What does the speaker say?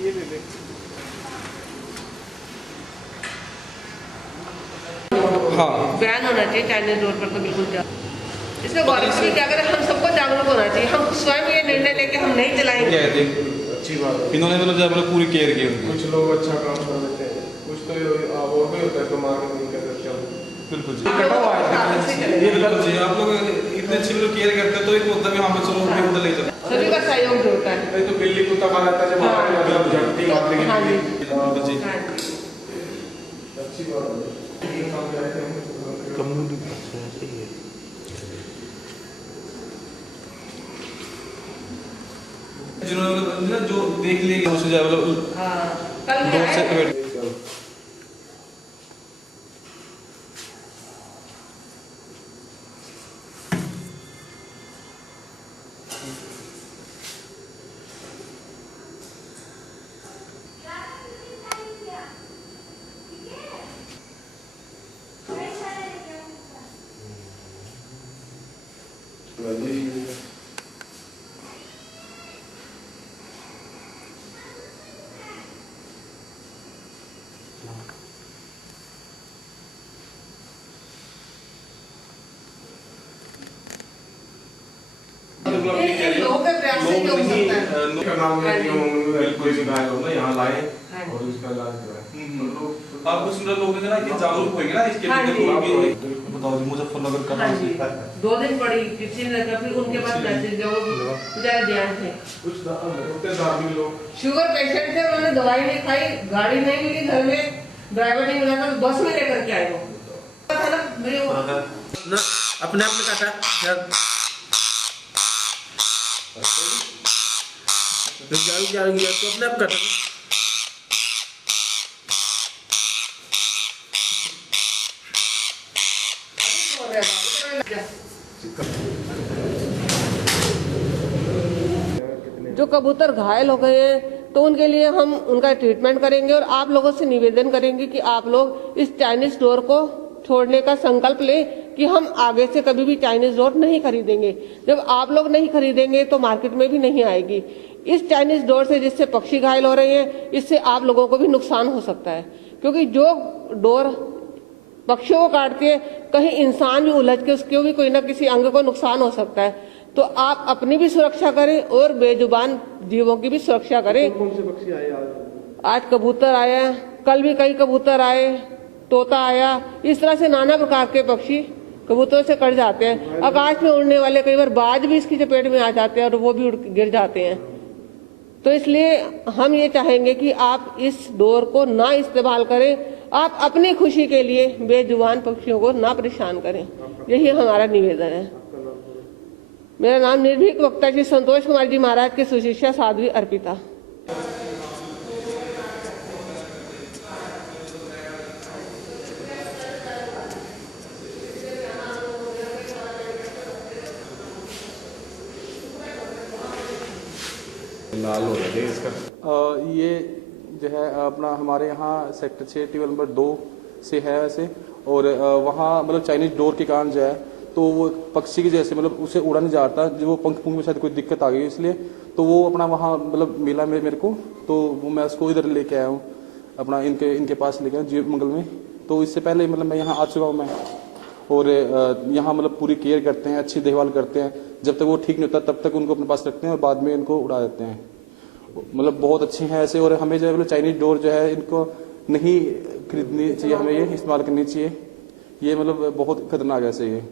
ये दे दे। हाँ, बैन होना चाहिए चाइनीज डोर पर तो बिल्कुल। इसमें गवर्नमेंट भी क्या करे, हम सबको जागरूक होना चाहिए। हम स्वयं ये निर्णय लेके हम नहीं चलाएंगे। अच्छी बात है। इन्होंने मतलब पूरी केयर की। कुछ लोग अच्छा काम कर लेते हैं, कुछ तो और भी होता है तो मार्केटिंग कर सकते हैं। बिल्कुल जी, कटा हुआ है ये बिल्कुल जी। आप लोग इतने अच्छी लोग केयर करते हैं तो एक होता है, हाँ पे चलो भी उधर ले चलो, सभी का सहयोग जो होता है। तो बिल्ली कुत्ता खा जाता है जब हमारे झपटी मारते हैं। हाँ जी बिल्कुल जी, अच्छी बात है। जिन्होंने जो देख लिया उससे जाए मतलब कल से यहाँ लाए और उसका इलाज कराए। आप कुछ लोग ना जागरूक होंगे ना इसके लिए। बताओ जी, मुजफ्फरनगर का 2 दिन पड़ी किसी ने, फिर उनके पास मैसेज जो बेचारे ध्यान थे, कुछ धार्मिक लोग शुगर पेशेंट थे, उन्होंने दवाई नहीं खाई, गाड़ी नहीं मिली घर में, ड्राइवर नहीं मिला था, तो बस में लेकर के आए वो ना अपने आप में काटा क्या तो अपने आप काटा। जो कबूतर घायल हो गए हैं तो उनके लिए हम उनका ट्रीटमेंट करेंगे और आप लोगों से निवेदन करेंगे कि आप लोग इस चाइनीज डोर को छोड़ने का संकल्प लें कि हम आगे से कभी भी चाइनीज डोर नहीं खरीदेंगे। जब आप लोग नहीं खरीदेंगे तो मार्केट में भी नहीं आएगी। इस चाइनीज डोर से जिससे पक्षी घायल हो रहे हैं, इससे आप लोगों को भी नुकसान हो सकता है, क्योंकि जो डोर पक्षियों को काटती है, कहीं इंसान भी उलझ के उसके भी कोई ना किसी अंग को नुकसान हो सकता है। तो आप अपनी भी सुरक्षा करें और बेजुबान जीवों की भी सुरक्षा करें। कौन से पक्षी आए आज कबूतर आया, कल भी कई कबूतर आए, तोता आया, इस तरह से नाना प्रकार के पक्षी कबूतरों से कट जाते हैं। आकाश में उड़ने वाले कई बार बाज भी इसकी चपेट में आ जाते हैं और वो भी गिर जाते हैं। तो इसलिए हम ये चाहेंगे कि आप इस डोर को ना इस्तेमाल करें, आप अपनी खुशी के लिए बेजुबान पक्षियों को ना परेशान करें, यही हमारा निवेदन है। मेरा नाम निर्भीक वक्ता श्री संतोष कुमार जी महाराज की सुशिष्या साध्वी अर्पिता। लाल हो रहा है इसका। ये जो है अपना हमारे यहाँ सेक्टर 6 टेबल नंबर 2 से है वैसे, और वहाँ मतलब चाइनीज डोर के कारण जो है तो वो पक्षी की जैसे मतलब उसे उड़ा नहीं जाता, जो वो पंख में शायद कोई दिक्कत आ गई, इसलिए तो वो अपना वहाँ मतलब मिला मेरे को, तो वो मैं उसको इधर लेके आया हूँ अपना इनके पास लेके आया जीव मंगल में। तो इससे पहले मतलब मैं यहाँ आ चुका हूँ मैं, और यहाँ मतलब पूरी केयर करते हैं, अच्छी देखभाल करते हैं। जब तक वो ठीक नहीं होता तब तक उनको अपने पास रखते हैं और बाद में इनको उड़ा देते हैं। मतलब बहुत अच्छे हैं ऐसे। और हमें जो है मतलब चाइनीज डोर जो है इनको नहीं खरीदनी चाहिए, हमें ये इस्तेमाल करनी चाहिए। ये मतलब बहुत खतरनाक है ऐसे ये।